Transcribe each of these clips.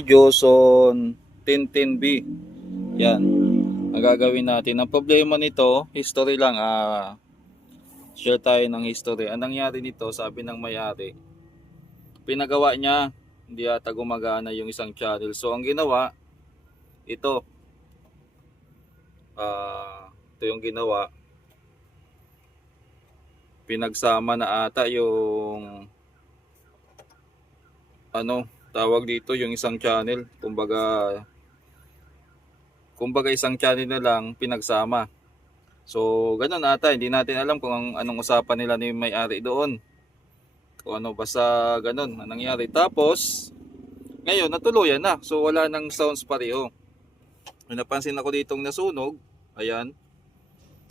Joson 1010B. Yan. Ang gagawin natin. Ang problema nito, history lang. Share tayo ng history. Ang nangyari nito, sabi ng may-ari, pinagawa niya, hindi ata gumagana yung isang channel. So, ang ginawa, ito. Ito yung ginawa. Pinagsama na ata yung tawag dito, yung isang channel. Kumbaga isang channel na lang pinagsama. So, ganun ata. Hindi natin alam kung anong usapan nila ni may-ari doon. Kung ano, basta ganun ang nangyari. Tapos, ngayon, natuluyan na. So, wala nang sounds pareho. Napansin ako ditong nasunog. Ayan.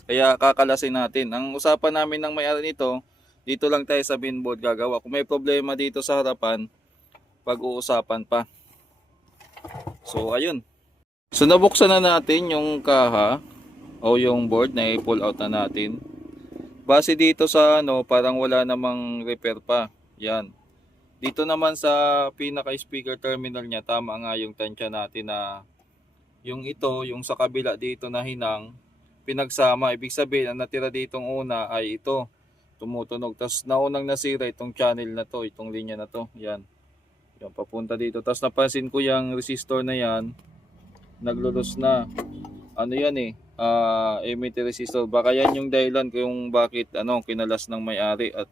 Kaya kakalasin natin. Ang usapan namin ng may-ari nito, dito lang tayo sa mainboard gagawa. Kung may problema dito sa harapan, pag-uusapan pa. So, ayun. So, nabuksan na natin yung kaha o yung board na i-pull out na natin. Base dito sa parang wala namang repair pa. Yan. Dito naman sa pinaka speaker terminal niya, tama nga yung tansya natin na yung yung sa kabila dito na hinang pinagsama. Ibig sabihin ang natira ditong una ay ito, tumutunog. Tapos naunang nasira itong channel na to, itong linya na to. Yan. Yan papunta dito. Tapos napansin ko yung resistor na yan, naglulus na. Ano yan emitter resistor. Baka yan yung dahilan kung bakit kinalas ng may-ari. At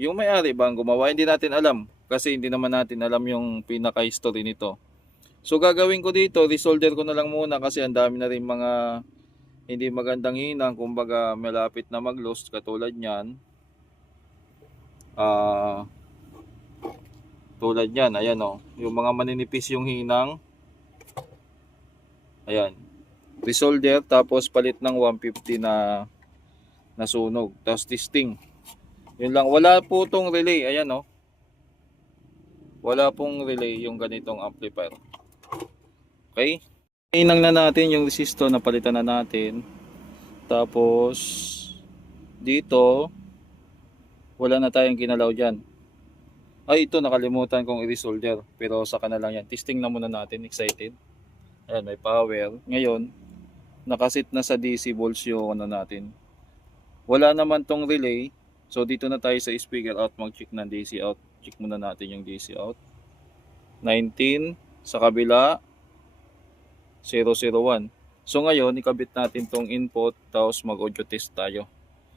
yung may-ari ba ang gumawa, hindi natin alam kasi hindi naman natin alam yung pinaka-history nito. So gagawin ko dito, resolder ko na lang muna kasi ang dami na rin mga hindi magandang hinang, kumbaga malapit na mag-lost katulad niyan. Tulad niyan, ayan yung mga maninipis yung hinang. Ayan. Resolder, tapos palit ng 150 na nasunog. Tapos testing. Yun lang. Wala po tong relay. Ayan wala pong relay yung ganitong amplifier. Okay? Inang na natin yung resistor na palitan na natin. Tapos dito wala na tayong ginalaw dyan. Ay, ito nakalimutan kong i-resolder. Pero saka na lang yan. Testing na muna natin. Excited. Ayan, may power. Ngayon, nakasit na sa DC volts yung natin. Wala naman tong relay. So dito na tayo sa speaker out, mag-check ng DC out. Check muna natin yung DC out. 19 sa kabila 001. So ngayon, ikabit natin tong input, tapos mag-audio test tayo.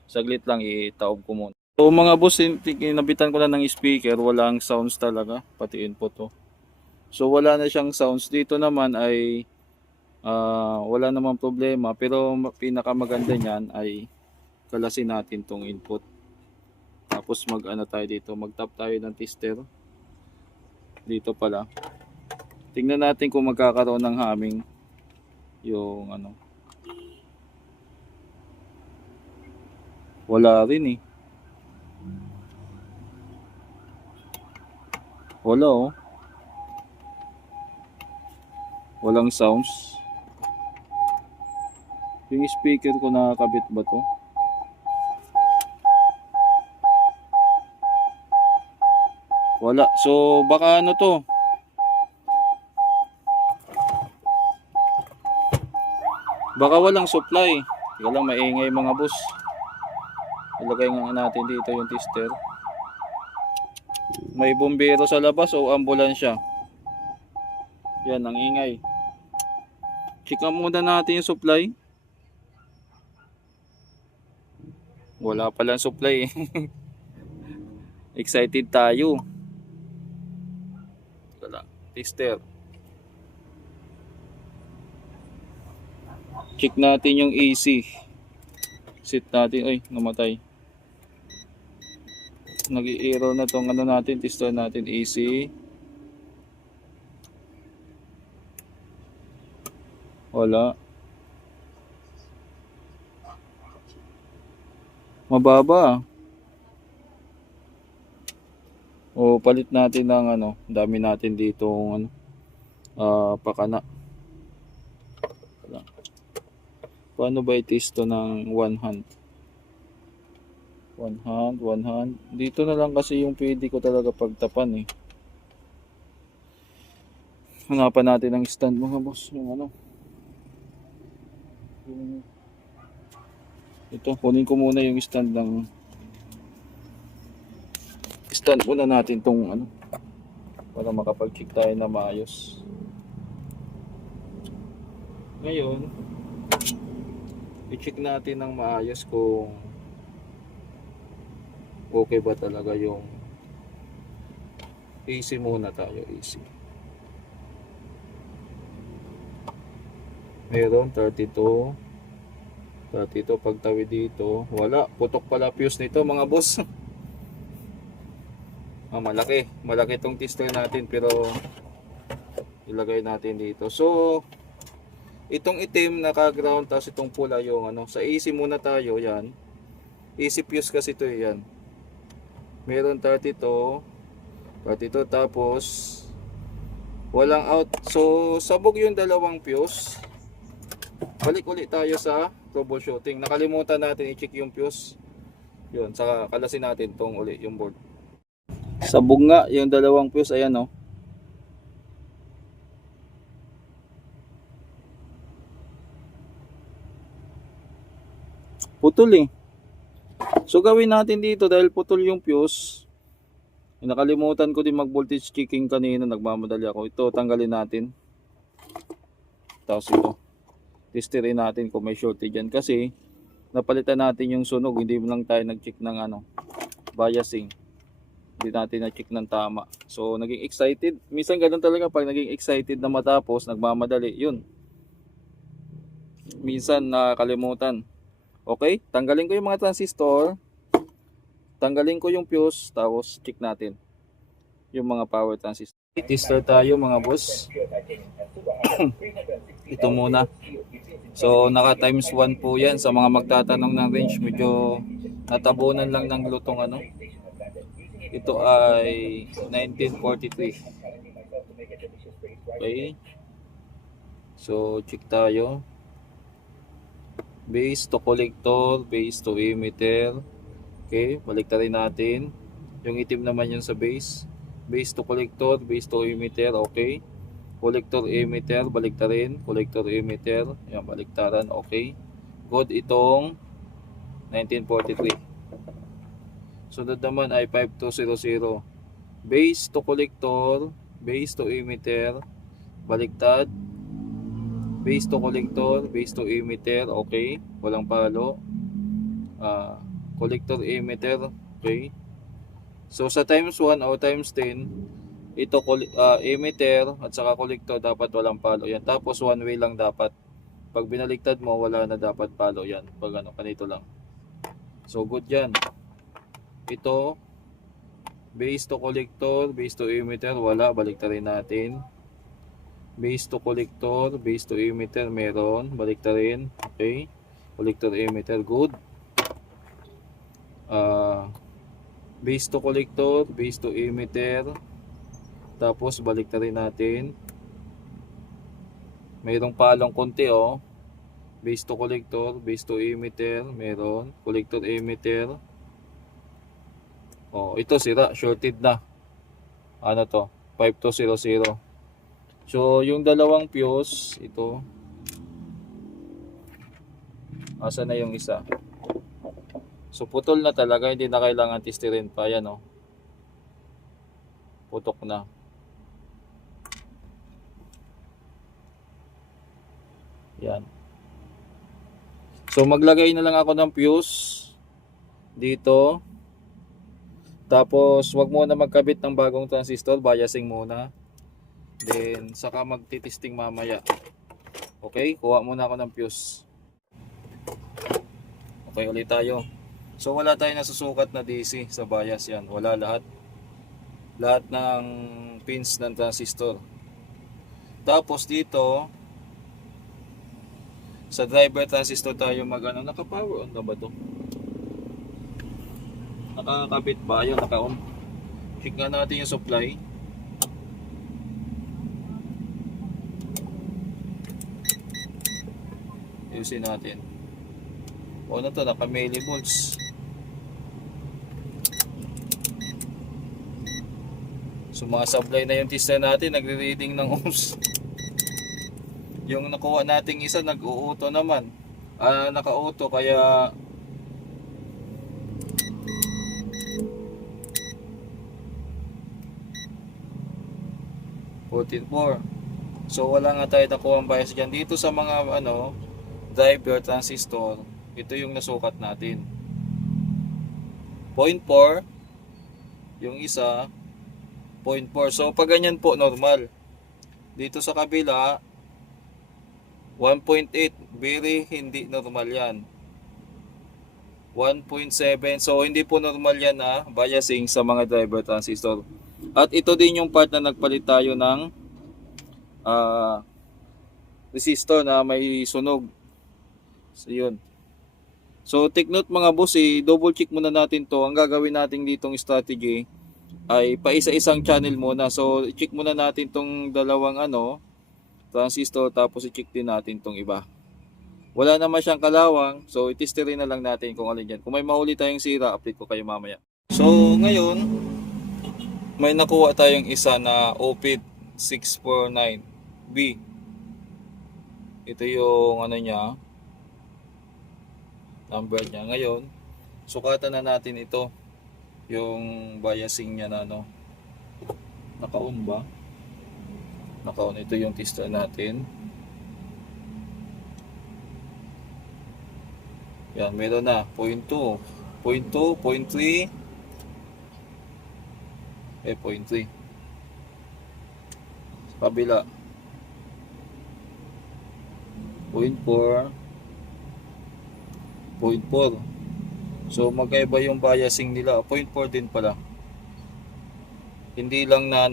Saglit lang, itaob ko muna. So mga boss, kinabitan ko na ng speaker, walang sounds talaga, pati input to. So wala na siyang sounds. Dito naman ay wala namang problema, pero pinakamaganda niyan ay kalasin natin tong input. Tapos tayo dito, mag-tap tayo ng tester. Dito pala. Tingnan natin kung magkakaroon ng humming yung Wala rin Wala Walang sounds. Yung speaker ko nakakabit ba to? Wala. So baka to. Baka walang supply. Teka lang, maingay mga boss. Ilagay nga natin dito yung tester. May bumbero sa labas o ambulansya. Yan, ang ingay. Check muna natin yung supply. Wala palang supply Excited tayo. Tester. Check natin yung AC. Set natin. Ay, namatay. Nag-i-error na tong natin. Tester natin AC. Wala. Mababa. O palit natin ng dami natin dito pakana. Paano ba i-test to ng one hand? One hand. Dito na lang kasi yung pwede ko talaga pagtapan Hanapan natin ang stand mga boss. Yung ano. Yung... Ito, kunin ko muna yung stand ng... Stand muna natin tong ano. Para makapag-check tayo na maayos. Ngayon, i-check natin ng maayos kung okay ba talaga yung AC muna tayo, AC. Meron 32 pagtawid dito, wala, putok pala fuse nito mga boss. Malaki tong tester natin, pero ilagay natin dito. So itong itim naka-ground, tapos itong pula yung ano. Sa AC muna tayo, yan. AC fuse kasi ito, yan. Meron 32, tapos walang out. So sabog yung dalawang fuse. Balik ulit tayo sa troubleshooting. Nakalimutan natin i-check yung fuse. Yun, saka kalasin natin tong ulit yung board. Sabog nga yung dalawang fuse, ayan oh. Putol eh. So gawin natin dito, dahil putol yung fuse. Nakalimutan ko din mag voltage checking kanina, nagmamadali ako. Ito tanggalin natin. Tapos ito, testerin natin kung may shortage dyan, kasi napalitan natin yung sunog. Hindi lang tayo nag-check ng ano, biasing. Hindi natin na-check ng tama. So naging excited. Minsan ganun talaga, pag naging excited na matapos, nagmamadali, yun. Minsan nakalimutan. Okay, tanggalin ko yung mga transistor, tanggalin ko yung fuse, tapos check natin yung mga power transistor. Tester tayo mga boss. Ito muna. So naka times 1 po yan. Sa mga magtatanong ng range, medyo natabunan lang ng lutong ano. Ito ay 1943. Okay, so check tayo. Base to collector, base to emitter. Okay, baliktarin natin. Yung itim naman yun sa base. Base to collector, base to emitter. Okay. Collector, emitter, baliktarin. Collector, emitter. Yan, baliktaran. Okay. Good itong 1943. Sunod naman ay 5200. Base to collector, base to emitter, baliktad. Base to collector, base to emitter, okay, walang palo. Collector, emitter, okay. So sa times 1 o times 10, ito emitter at saka collector dapat walang palo yan. Tapos one way lang dapat. Pag binaliktad mo, wala na dapat palo yan. Pag ano, kanito lang. So good yan. Ito, base to collector, base to emitter, wala, baliktarin natin. Base to collector, base to emitter, meron, baliktarin. Okay, collector, emitter, good. Base to collector, base to emitter, tapos baliktarin natin. Mayroong palong konti oh. Base to collector, base to emitter, meron, collector, emitter. Oh, ito sira, shorted na. Ano to? 5200. So, yung dalawang fuse, ito. Asa na yung isa? So, putol na talaga. Hindi na kailangan testerin pa. Yan, oh. Putok na. Yan. So, maglagay na lang ako ng fuse dito. Tapos, wag muna magkabit ng bagong transistor. Biasing muna. Then, saka magtitesting mamaya. Okay, kuha muna ako ng fuse. Okay, ulit tayo. So, wala tayong nasusukat na DC sa bias yan. Wala lahat. Lahat ng pins ng transistor. Tapos dito, sa driver transistor tayo mag-ano. Naka-power on na ba ito? Nakakabit ba? Ayun, naka-on. Check nga natin yung supply. Ayusin natin. O na to, naka millivolts. Sumasablay na yung tester natin, nagre-reading ng ohms. Yung nakuha nating isa nag-uuto naman. Naka-auto kaya 14.4. So wala nga tayo nakuha ang bias dyan. Dito sa mga driver transistor, ito yung nasukat natin. 0.4, yung isa 0.4. So pag ganyan po normal. Dito sa kabila 1.8, very hindi normal yan. 1.7, so hindi po normal yan na biasing sa mga driver transistor. At ito din yung part na nagpalit tayo ng resistor na may sunog. So yun. So take note mga boss, double check muna natin to. Ang gagawin natin ditong strategy ay paisa-isang channel muna. So check muna natin tong dalawang transistor, tapos i-check din natin tong iba. Wala naman siyang kalawang, so itesterin na lang natin kung alin dyan. Kung may mahuli tayong sira, update ko kayo mamaya. So ngayon, may nakuha tayong isa na OPID 649B. Ito yung niya, number niya. Ngayon, sukatan na natin ito, yung biasing niya na naka-on ba? Naka-on. Ito yung tester natin. Yan, meron na 0.2, 0.2, 0.3, 0.3. Sa kabila 0.4, 0.4. So magkaiba yung biasing nila. 0.4 din pala. Hindi lang na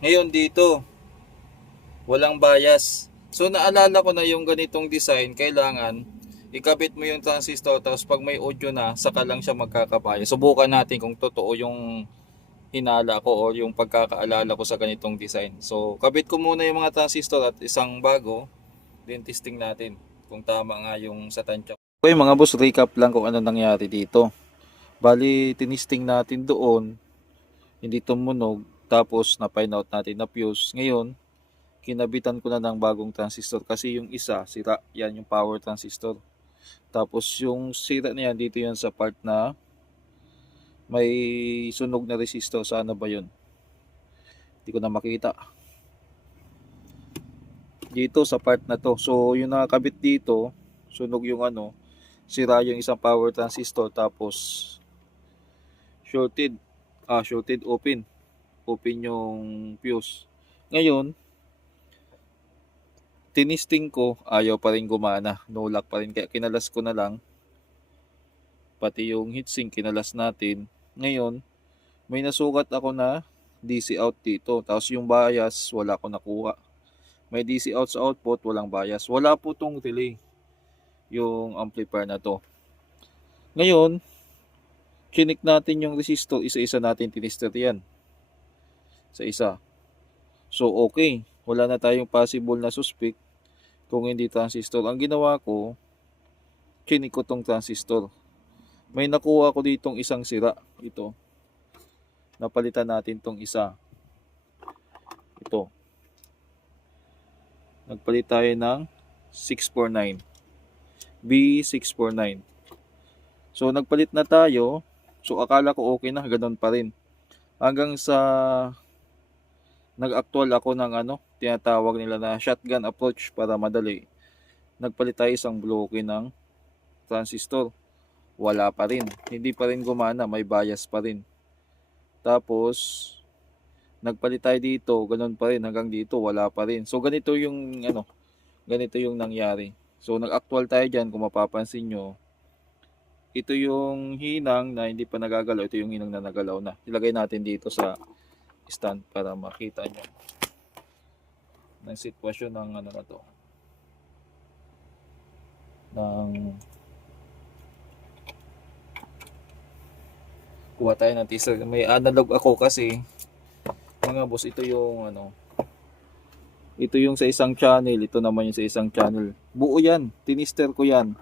Ngayon dito walang bias. So naalala ko na yung ganitong design, kailangan ikabit mo yung transistor, tapos pag may audio na, saka lang siya magkakabaya. Subukan natin kung totoo yung hinala ko o yung pagkakaalala ko sa ganitong design. So, kabit ko muna yung mga transistor at isang bago, then testing natin kung tama nga yung sa tansya. Okay mga boss, recap lang kung ano nangyari dito. Bali, tinisting natin doon, hindi tumunog, tapos na-find out natin na fuse. Ngayon, kinabitan ko na ng bagong transistor kasi yung isa, sira, yan yung power transistor. Tapos yung sira na yan, dito yan sa part na may sunog na resistor. Sana ba yun? Hindi ko na makita. Dito sa part na to. So yung nakakabit dito, sunog yung sira yung isang power transistor. Tapos shorted open. Open yung fuse. Ngayon, tinisting ko, ayaw pa rin gumana, no lock pa rin, kaya kinalas ko na lang, pati yung heatsink kinalas natin. Ngayon, may nasukat ako na DC out dito, tapos yung bias wala ko nakuha. May DC out sa output, walang bias. Wala po tong relay yung amplifier na to. Ngayon, chinik natin yung resistor, isa-isa natin tinister yan sa isa. So okay, wala na tayong possible na suspect kung hindi transistor. Ang ginawa ko, chinik ko tong transistor. May nakuha ko ditong isang sira. Ito. Napalitan natin tong isa. Ito. Nagpalit tayo ng 649. B649. So nagpalit na tayo. So akala ko okay na, ganun pa rin. Hanggang sa nag-actual ako ng tinatawag nila na shotgun approach para madali. Nagpalit tayo isang bloke ng transistor. Wala pa rin. Hindi pa rin gumana, may bias pa rin. Tapos nagpalit tayo dito, ganun pa rin, hanggang dito wala pa rin. So ganito yung ganito yung nangyari. So nag-actual tayo diyan, kung mapapansin nyo. Ito yung hinang na hindi pa nagagalaw, ito yung hinang na nagalaw na. Ilagay natin dito sa stand para makita nyo ng sitwasyon ng na to, ng kuha tayo ng teaser. May analog ako kasi mga boss, ito yung ito yung sa isang channel, ito naman yung sa isang channel. Buo yan, tinister ko yan,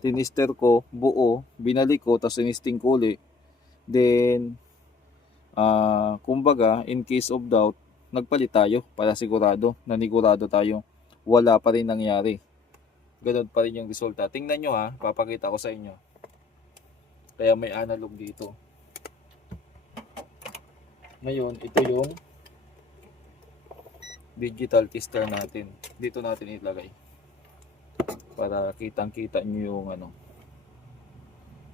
tinister ko buo, binalik ko, tapos tinisting ko ulit. Then Kumbaga, in case of doubt, nagpalit tayo para sigurado, nanigurado tayo. Wala pa rin nangyari. Ganun pa rin yung resulta. Tingnan nyo ha, papakita ko sa inyo. Kaya may analog dito. Ngayon, ito yung digital tester natin. Dito natin ilagay. Para kitang-kita nyo yung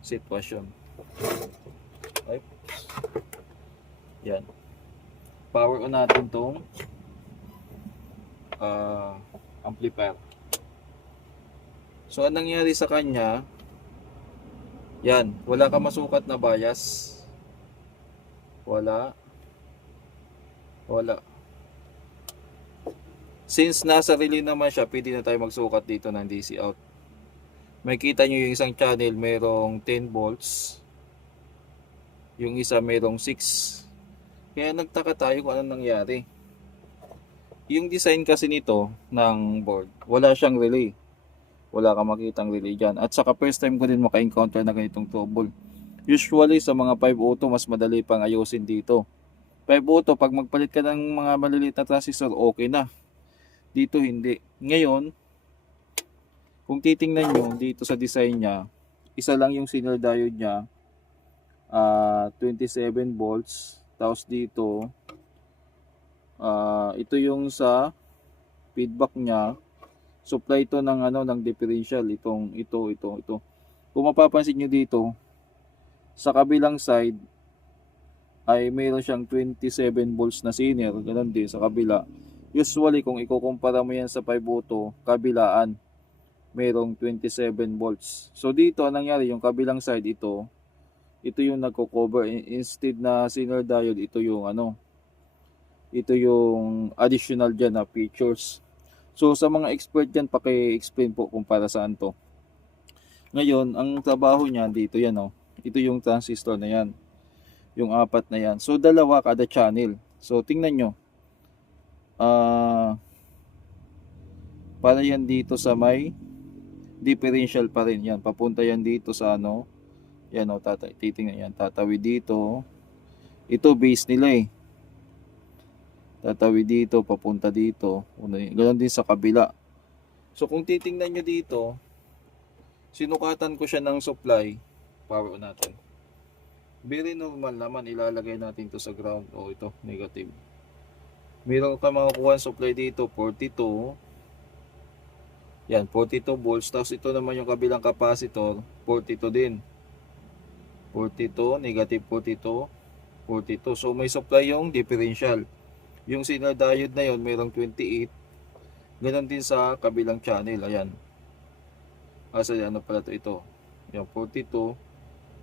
sitwasyon. Okay. Yan. Power on natin tong amplifier. So, anong nangyari sa kanya? Yan. Wala ka masukat na bias. Wala. Since nasa relay naman siya, pwede na tayo magsukat dito ng DC out. Makita nyo yung isang channel mayroong 10 volts. Yung isa mayroong 6. Kaya nagtaka tayo kung anong nangyari. Yung design kasi nito ng board, wala siyang relay. Wala kang makitang relay dyan. At saka first time ko din maka-encounter na ganitong trouble. Usually sa mga 502 mas madali pang ayusin dito. 502 pag magpalit ka ng mga maliliit na transistor, okay na. Dito hindi. Ngayon, kung titingnan nyo dito sa design niya, isa lang yung signal diode niya, 27 volts. Tapos dito, ito yung sa feedback niya. Supply ito ng ng differential, ito. Kung mapapansin niyo dito, sa kabilang side ay mayroon siyang 27 volts na signal, ganun din sa kabila. Usually kung ikukumpara mo yan sa 502, kabilaan mayroong 27 volts. So dito ang nangyari, yung kabilang side ito yung nagko-cover. Instead na signal diode, ito yung additional dyan na features. So sa mga expert dyan, paki-explain po kung para saan to. Ngayon, ang trabaho niya dito yan ito yung transistor na yan, yung 4 na yan. So dalawa kada channel. So tingnan nyo, para yan dito sa may differential pa rin yan, papunta yan dito sa yan titingnan yan, tatawid dito. Ito base nila tatawid dito, papunta dito. Ganoon din sa kabila. So kung titingnan nyo dito, sinukatan ko siya ng supply. Power on natin. Very normal naman, ilalagay natin to sa ground. Ito negative. Meron ka makukuha supply dito 42. Yan, 42 volts. Tapos ito naman yung kabilang capacitor, 42 din. 42, negative 42, 42. So may supply yung differential. Yung signal diode na yon mayroong 28. Ganon din sa kabilang channel. Ayan. Pala ito. Yan, 42.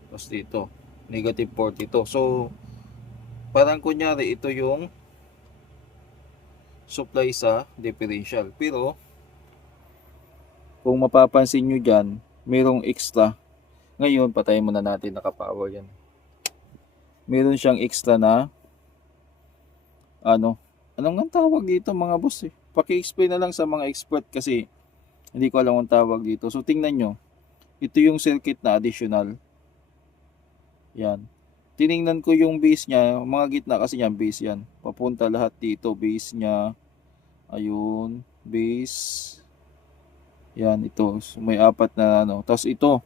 Tapos dito, negative 42. So parang kunyari ito yung supply sa differential. Pero kung mapapansin nyo dyan, mayroong extra. Ngayon, patayin muna natin, nakapower yan. Meron siyang extra na anong nga tawag dito mga boss Paki-explain na lang sa mga expert kasi hindi ko alam ang tawag dito. So tingnan nyo, ito yung circuit na additional. Yan. Tiningnan ko yung base niya, mga gitna kasi yan, base yan. Papunta lahat dito, base niya. Ayun, base. Yan, ito. So, may 4 na Tapos ito.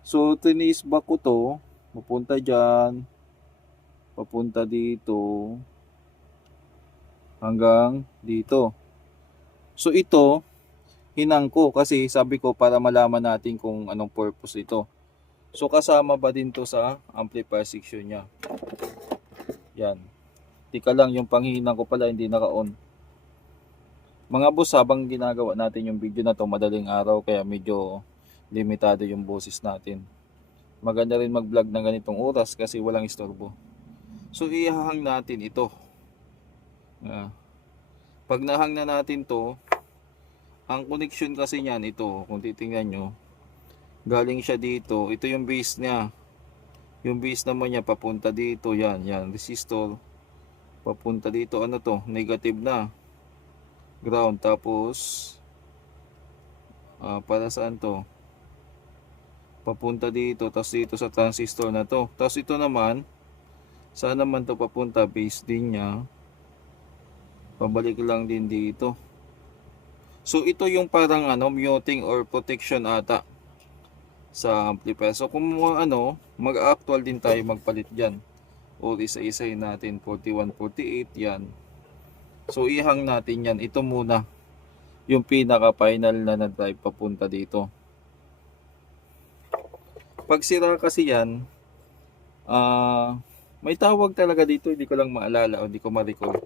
So, tinis back ko to. Papunta dyan. Papunta dito. Hanggang dito. So, ito, hinang ko kasi sabi ko para malaman natin kung anong purpose ito. So kasama ba din to sa amplifier section niya? Yan. Tika lang, yung panghihinang ko pala hindi naka-on. Mga boss, habang ginagawa natin yung video na to, madaling araw kaya medyo limitado yung boses natin. Maganda rin mag-vlog ng ganitong oras kasi walang istorbo. So ihahang natin ito. Pag nahang na natin to, ang connection kasi niyan ito, kung titingnan nyo, galing siya dito. Ito yung base niya. Yung base naman niya papunta dito. Yan. Resistor. Papunta dito. Ano to? Negative na. Ground. Tapos para saan to? Papunta dito. Tapos dito sa transistor na to. Tapos ito naman Saan naman to papunta? Base din niya. Pabalik lang din dito. So ito yung parang muting or protection ata sa amplifier. So kung mag-actual din tayo magpalit diyan. O isa-isahin natin 41, 48 yan. So ihang natin yan. Ito muna yung pinaka final na drive papunta dito. Pag sira kasi yan, may tawag talaga dito, hindi ko lang maalala o hindi ko ma-recall.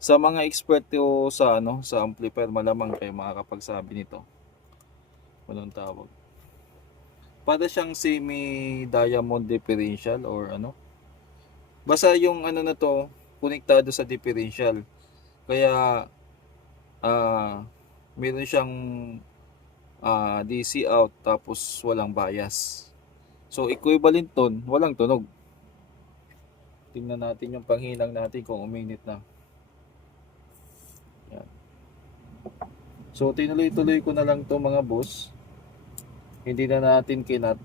Sa mga eksperto sa sa amplifier, malamang kayo makakapagsabi nito. Anong tawag? Para siyang semi-diamond differential or Basta yung na to, konektado sa differential. Kaya meron siyang DC out tapos walang bias. So equivalent ton, walang tunog. Tingnan natin yung panghinang natin kung uminit na. Yan. So tinuloy-tuloy ko na lang to mga boss. Hindi na natin kinat.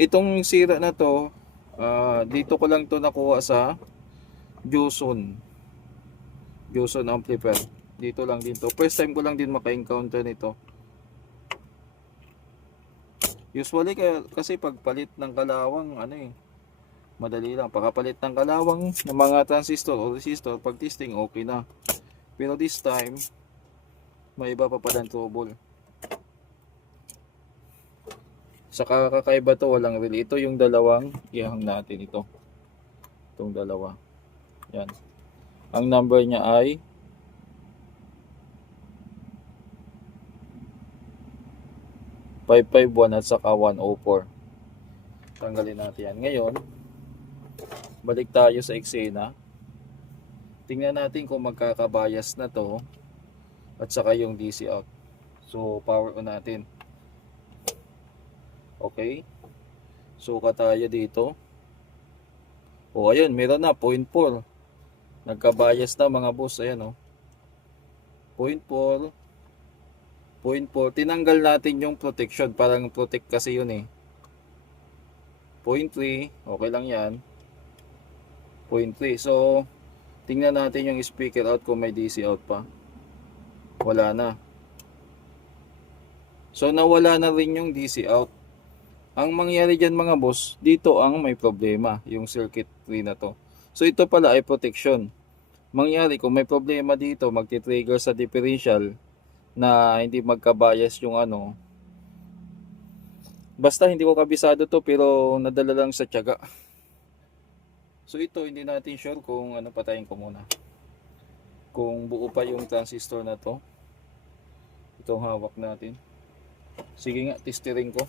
Itong sira na to, dito ko lang to nakuha sa Joson amplifier. Dito lang din to. First time ko lang din maka-encounter nito. Usually kasi pagpalit ng kalawang madali lang. Pagpalit ng kalawang ng mga transistor o resistor, pag testing okay na. Pero this time may iba pa palang trouble. Sa kakaiba to, walang relay. Ito yung dalawang ihang natin ito. Itong dalawa. Yan. Ang number niya ay 551 at saka 104. Tanggalin natin yan. Ngayon, balik tayo sa eksena. Tingnan natin kung magkakabayas na to at saka yung DC out. So, power on natin. Okay. Suka tayo dito. O, ayun, meron na 0.4. Nagkabayas na mga boss. Ayan, 0.4. 0.4. Tinanggal natin yung protection. Parang protect kasi yun 0.3. Okay lang yan. 0.3. So, tingnan natin yung speaker out kung may DC out pa. Wala na. So, nawala na rin yung DC out. Ang mangyari dyan mga boss, dito ang may problema. Yung circuit tree na to. So, ito pala ay protection. Mangyari kung may problema dito, magti-trigger sa differential na hindi magkabayas yung basta hindi ko kabisado to pero nadala lang sa tiyaga. So ito hindi natin sure kung patayin ko muna kung buo pa yung transistor na to. Itong hawak natin. Sige nga, testering ko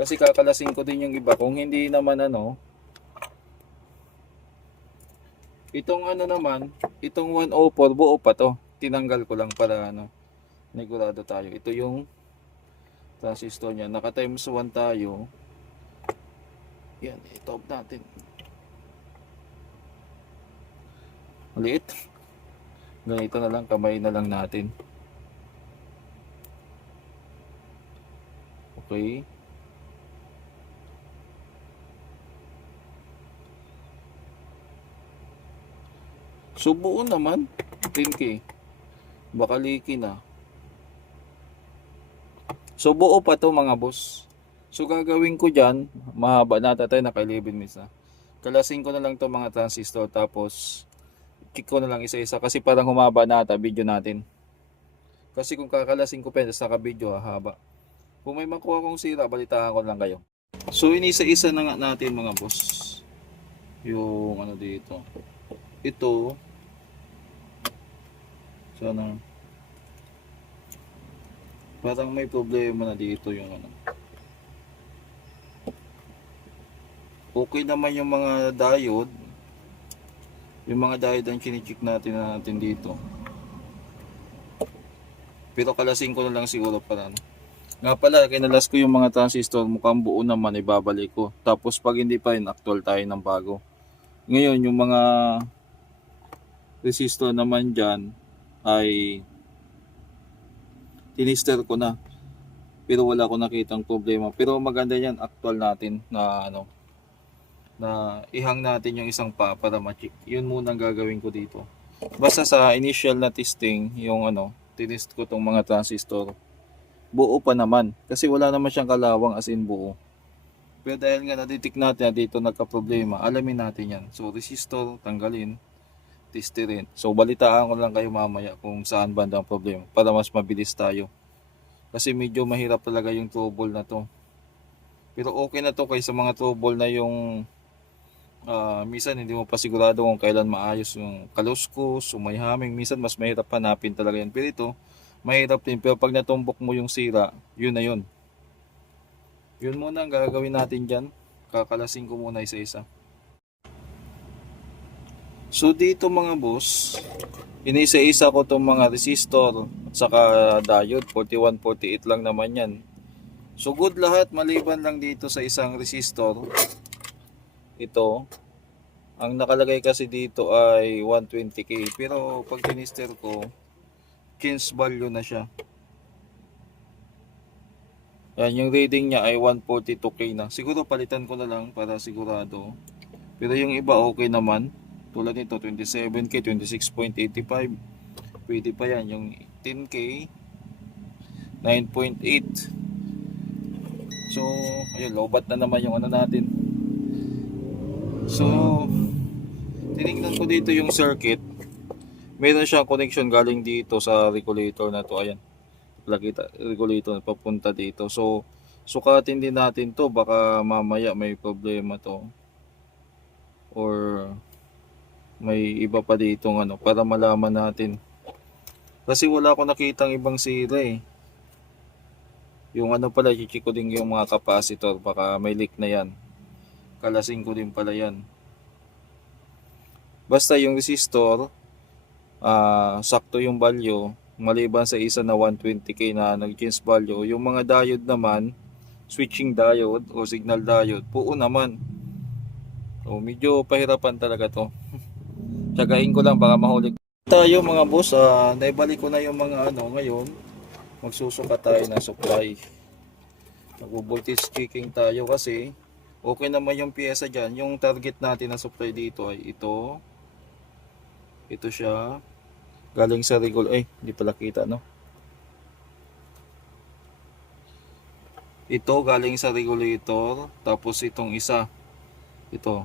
kasi kakalasin ko din yung iba. Kung hindi naman itong naman, itong 104 buo pa to. Tinanggal ko lang para negurado tayo. Ito yung transistor niya. Naka times 1 tayo. Yan, i-top natin. Maliit. Ganito na lang, kamay na lang natin. Okay. So buo naman 10K. Baka leaky na. So buo pa to mga boss. So gagawin ko dyan, mahaba na tayo, naka 11 minutes na. Kalasin ko na lang to mga transistor tapos check ko na lang isa-isa kasi parang humaba na ata video natin. Kasi kung kakalasin ko pa naka video haba. Kung may makuha kong sira, balitaan ko lang kayo. So inisa-isa na nga natin mga boss. Yung dito. Ito. Sana parang may problema na dito yung Okay naman yung mga diode. Yung mga diode ang chine-check natin dito. Pero kalasin ko na lang siguro para Nga pala, kinalas ko yung mga transistor, mukhang buo naman, ibabalik ko. Tapos pag hindi pa rin, actual tayo ng bago. Ngayon, yung mga resistor naman dyan ay tinister ko na. Pero wala ko nakitang problema. Pero maganda yan, actual natin na na ihang natin yung isang pa para ma-check. Yun muna ang gagawin ko dito. Basta sa initial na testing, yung tinest ko tong mga transistor, buo pa naman. Kasi wala naman siyang kalawang as in buo. Pero dahil nga naditik natin na dito nagka-problema, alamin natin yan. So resistor, tanggalin, testerin. So balitaan ko lang kayo mamaya kung saan banda ang problema para mas mabilis tayo. Kasi medyo mahirap talaga yung trouble na to. Pero okay na to kaysa mga trouble na yung minsan hindi mo pa sigurado kung kailan maayos yung kaluskos o may haming. Minsan mas mahirap hanapin talaga yan. Pero ito, mahirap din. Pero pag natumbok mo yung sira, yun na yun. Yun muna ang gagawin natin dyan. Kakalasin ko muna isa-isa. So dito mga boss, inisa-isa ko itong mga resistor at saka diode. 41, 48 lang naman yan. So good lahat maliban lang dito sa isang resistor. Ito, ang nakalagay kasi dito ay 120k. Pero pag tinister ko, change value na siya. Yan, yung reading niya ay 142k na. Siguro palitan ko na lang para sigurado. Pero yung iba okay naman. Tulad nito, 27k, 26.85. Pwede pa yan. Yung 10k, 9.8. So, ayun, lobat na naman yung natin. So, tinignan ko dito yung circuit. Meron siyang connection galing dito sa regulator na to. Ayan. Plakita, regulator papunta dito. So, sukatin din natin to. Baka mamaya may problema to. Or may iba pa dito para malaman natin. Kasi wala akong nakitang ibang sira eh. Yung pala, i-check ko din yung mga capacitor. Baka may leak na yan. Kalasing ko din pala yan. Basta yung resistor, sakto yung value. Maliban sa isa na 120k na nag-change value. Yung mga diode naman, switching diode o signal diode, buo naman. So medyo pahirapan talaga to. Tsagain ko lang baka mahuli tayo mga boss. Naibalik ko na yung mga ngayon. Magsusukat tayo ng supply. Mag-voltage checking tayo kasi okay naman yung pyesa dyan. Yung target natin na supply dito ay ito. Ito siya. Galing sa regulator. Hindi pala kita Ito galing sa regulator. Tapos itong isa. Ito.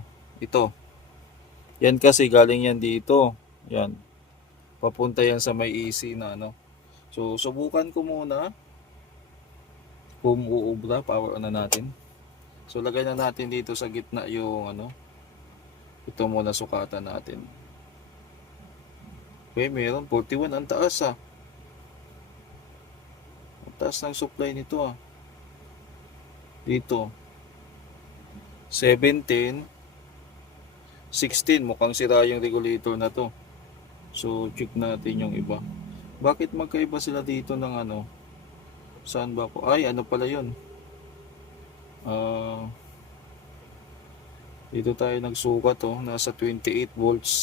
Yan kasi galing yan dito. Yan. Papunta yan sa may AC na So subukan ko muna. Kung uubra, power on na natin. So lagay na natin dito sa gitna yung ito muna sukatan natin. Okay, meron 41 ang taas Ang taas ng supply nito Dito 17 16 mukhang sira yung regulator na to. So check natin yung iba. Bakit magkaiba sila dito ng saan ba ako? Ay, pala yun. Dito tayo nagsukat nasa 28 volts.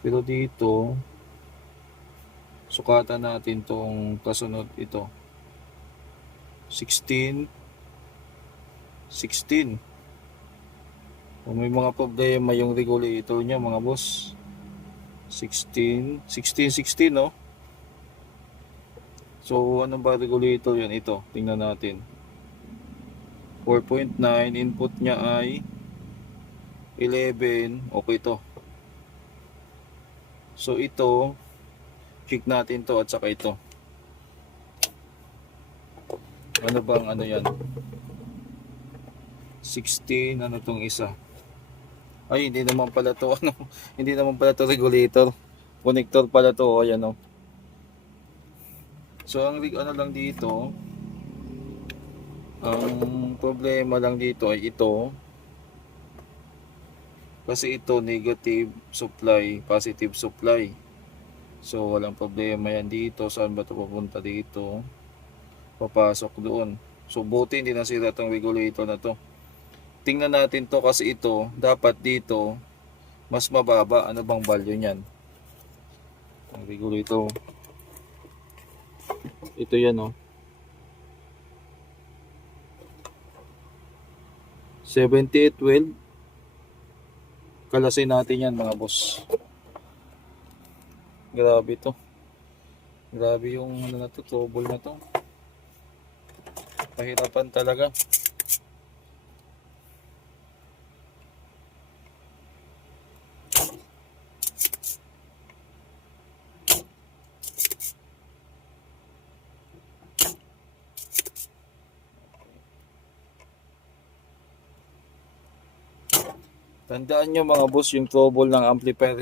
Pero dito sukatan natin tong kasunod ito. 16. Kung may mga problema yung regulator niya mga boss. 16 So ano ba regulator yan? Ito, tingnan natin. 4.9, input niya ay 11. Okay to. So ito, check natin to at saka ito. Ano bang yan? 16, tong isa? Ay, hindi naman pala to hindi naman pala to regulator. Connector pala to, ayan So ang lang dito, ang problema lang dito ay ito. Kasi ito negative supply, positive supply. So walang problema yan dito. Saan ba ito papunta dito? Papasok doon. So buti hindi nasira itong regulator na to. Tingnan natin to kasi ito dapat dito mas mababa. Ano bang value niyan? Ang regulator. Ito yan 7812. Kalasin natin yan mga boss. Grabe to. Grabe yung ano na to, trouble na to. Pahirapan talaga. Tandaan nyo mga boss, yung trouble ng amplifier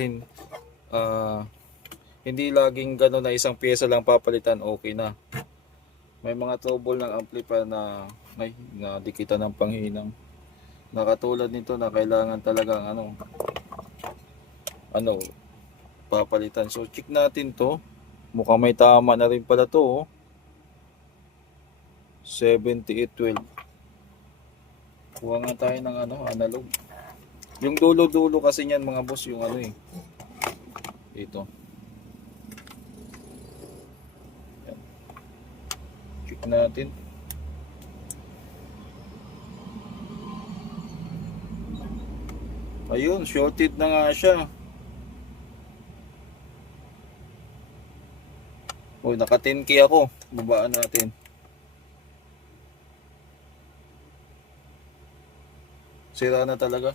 hindi laging gano'n na isang pyesa lang papalitan, okay na. May mga trouble ng amplifier na may nadikitan ng panghinang. Nakatulad nito na kailangan talagang papalitan. So check natin to. Mukhang may tama na rin pala to. Oh. 7812. Kuha nga tayo ng analog. Yung dulo-dulo kasi niyan mga boss, yung dito. Yan. Check natin. Ayun, shorted na nga siya. Uy, naka 10K ako. Babaan natin. Sira na talaga.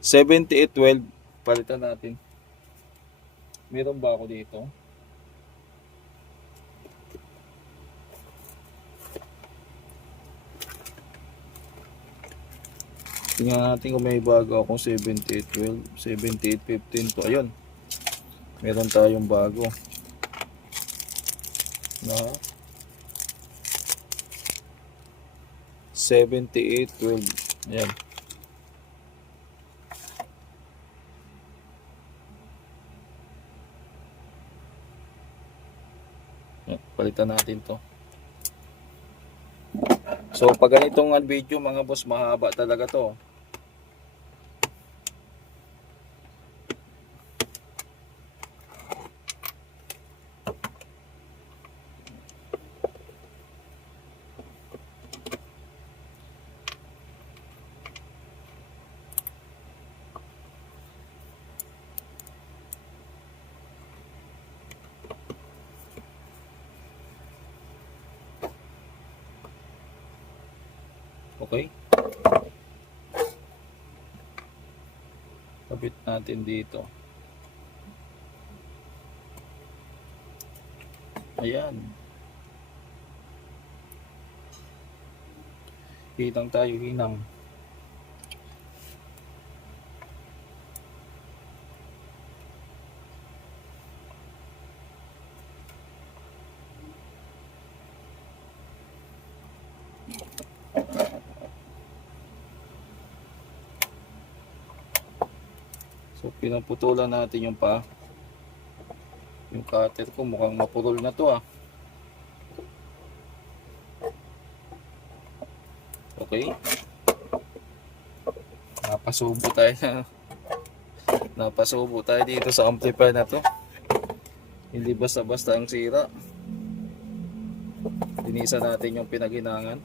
7812, palitan natin. Meron ba ako dito? Tingnan natin kung may bago akong 7812, 7815 to. Ayun. Meron tayong bago. Na 7812. Ayan. Palitan natin to. So pag ganitong video mga boss, mahaba talaga to. Okay. Kabit natin dito. Ayan. Hinang tayo, hinang. So pinaputulan natin yung yung cutter ko, mukhang maputol na to . Okay. Napasubo tayo dito sa amplifier na to. Hindi basta-basta ang sira. Linisan natin yung pinaghinangan.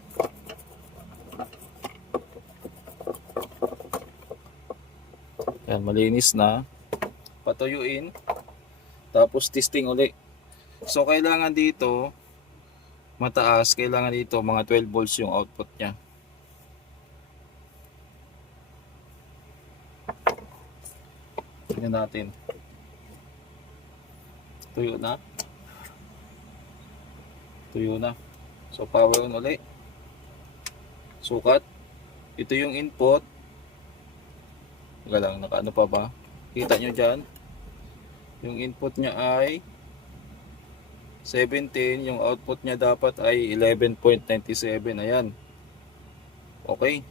Yan, malinis na. Patuyuin. Tapos testing uli. So kailangan dito mataas, kailangan dito mga 12 volts yung output niya. Tingnan natin. Tuyo na. Tuyo na. So power on uli. Sukat. Ito yung input. Wala lang, nakaano pa ba? Kita nyo dyan. Yung input niya ay 17. Yung output niya dapat ay 11.97. Ayan. Okay.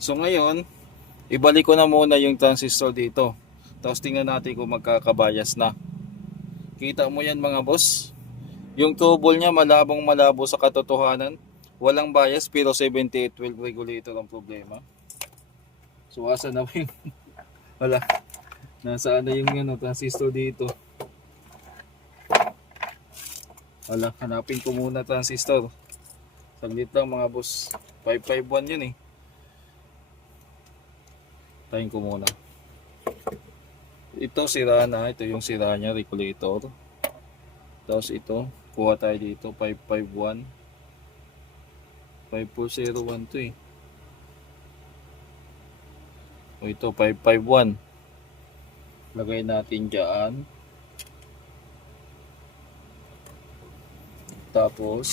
So ngayon, ibalik ko na muna yung transistor dito. Tapos tingnan natin kung magkakabayas na. Kita mo yan mga boss. Yung trouble niya malabong malabo sa katotohanan. Walang bias pero 7812 regulator ang problema. So asa na yung wala. Nasaan na yung transistor dito? Wala, hanapin ko muna transistor. Saglit lang mga boss. 551 yun . Tayin ko muna. Ito sira na. Ito yung sira niya, regulator. Tapos ito, kuha tayo dito, 551. 54012 to eh. O ito, 551. Lagay natin dyan. Tapos,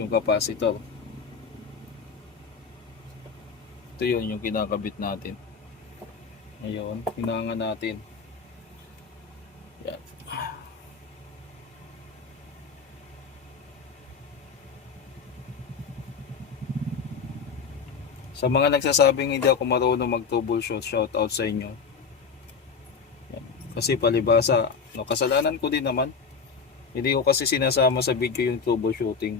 yung capacitor. Ito yun, yung kinakabit natin. Ngayon, hinangan natin. Yan. Sa mga nagsasabing hindi ako marunong mag-troubleshoot, shout out sa inyo. Yan. Kasi palibasa, no, kasalanan ko din naman. Hindi ko kasi sinasama sa video yung troubleshooting.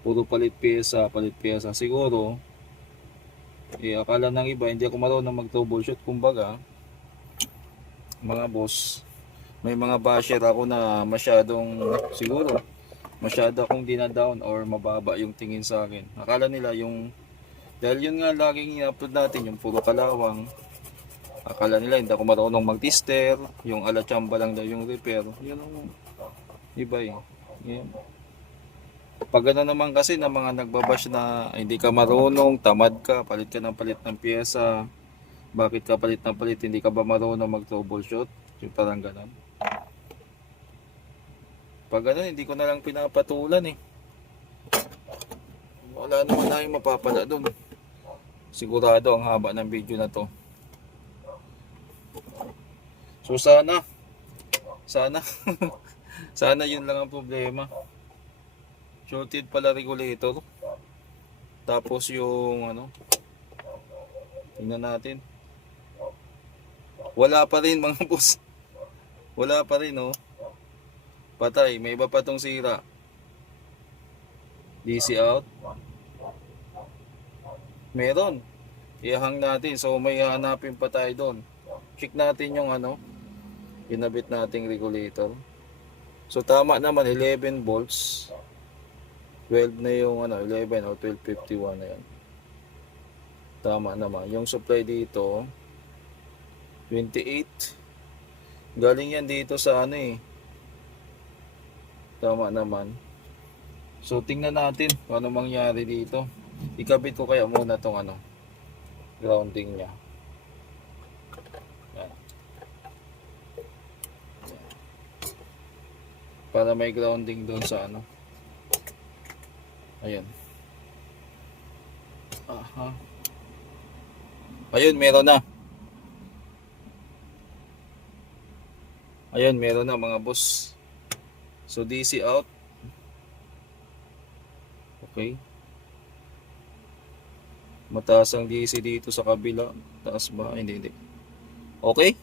Puro palit pyesa, palit pyesa. Siguro, akala ng iba, hindi ako marunong mag-troubleshoot. Kumbaga, mga boss, may mga basher ako na masyadong, siguro, masyado akong dinadown or mababa yung tingin sa akin. Akala nila yung, dahil yun nga laging i-upload natin, yung puro kalawang. Akala nila hindi ako marunong mag-tester, yung alatsamba lang daw yung repair. Yun ang iba eh. Yan. Pag gano'n naman kasi na mga nagbabash na hindi ka marunong, tamad ka, palit ka ng pyesa. Bakit ka palit ng palit? Hindi ka ba marunong mag-troubleshoot? Yung parang gano'n. Pag gano'n, hindi ko na lang pinapatulan eh. Wala naman tayong mapapala dun. Sigurado ang haba ng video na to. So sana sana yun lang ang problema. Shorted pala regulator. Tapos yung ano, tingnan natin. Wala pa rin mga boss. Wala pa rin oh. Patay, may iba pa tong sira. DC out. Meron. Ihang natin. So may hanapin pa tayo doon. Check natin yung ano, kinabit nating regulator. So tama naman 11 volts. 12 na yung ano, 11 o 1251 na yan. Tama naman. Yung supply dito 28. Galing yan dito sa ano eh. Tama naman. So tingnan natin kung ano mangyari dito. Ikabit ko kaya muna tong ano, grounding niya. Yan. Para may grounding doon sa ano. Ayan. Aha. Ayun, meron na. Ayun, meron na mga boss. So DC out. Okay. Mataas ang DC dito sa kabila. Taas ba? Hindi. Okay.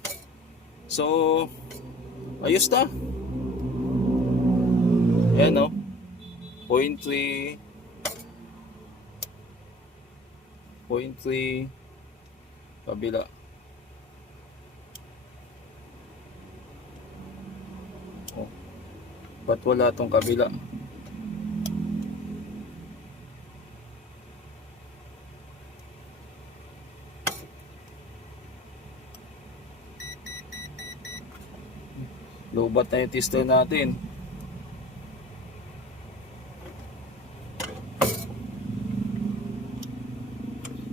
So, ayos na. Ayan o. 0.3 kabila. Oh. Ba't wala tong kabila? Lobat na yung tester natin.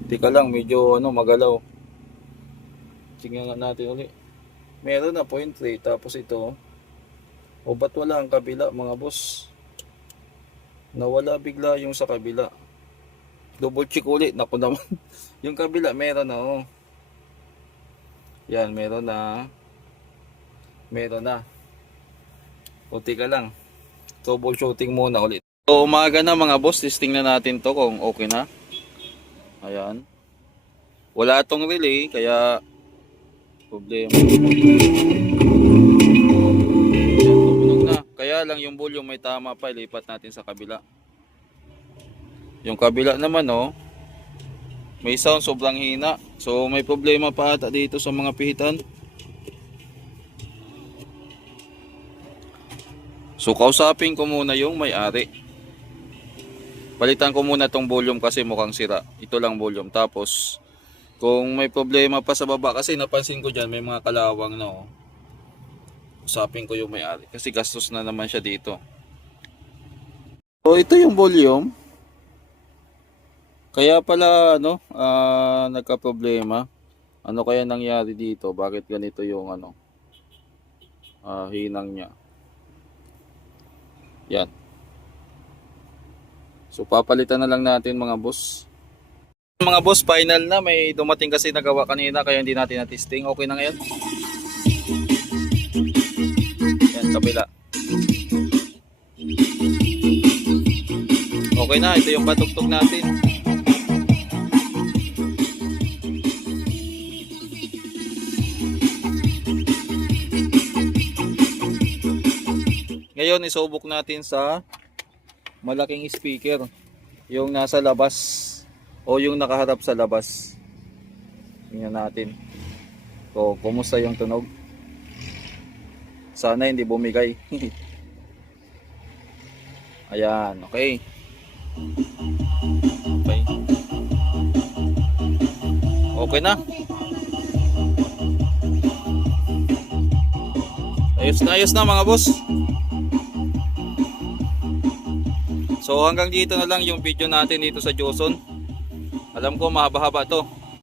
Tika lang, medyo ano, magalaw. Tingnan natin ulit. Meron na 0.3. Tapos ito. O ba't wala ang kabila mga boss? Nawala bigla yung sa kabila. Double check ulit. Naku naman. Yung kabila meron na oh. Yan, meron na. Meron na. O tika lang. Troubleshooting muna ulit. So umaga na mga boss. Testing na natin to kung okay na. Ayan. Wala tong relay kaya problema. Ayan, tumunog na. Kaya lang yung volume may tama pa. Ilipat natin sa kabila. Yung kabila naman oh. May sound sobrang hina. So may problema pa ata dito sa mga pihitan. So kausapin ko muna yung may-ari. Palitan ko muna tong volume kasi mukhang sira. Ito lang volume. Tapos Kung may problema pa sa baba, kasi napansin ko dyan may mga kalawang na oh. Usapin ko yung may-ari kasi gastos na naman siya dito. So ito yung volume. Kaya pala ano, nagka-problema. Ano kaya nangyari dito? Bakit ganito yung ano, hinang niya? Yan. So papalitan na lang natin mga boss. Mga boss, final na. May dumating kasi nagawa kanina kaya hindi natin na-testing. Okay na ngayon. Yan, kabila. Okay na, ito yung patugtog natin. Ngayon, isubok natin sa malaking speaker. Yung nasa labas o yung nakaharap sa labas. Tingnan natin. So, kumusta yung tunog? Sana hindi bumigay. Ayan, okay. Okay. Okay na. Ayos na mga boss. So hanggang dito na lang yung video natin dito sa Joson. Alam ko mahaba-haba to.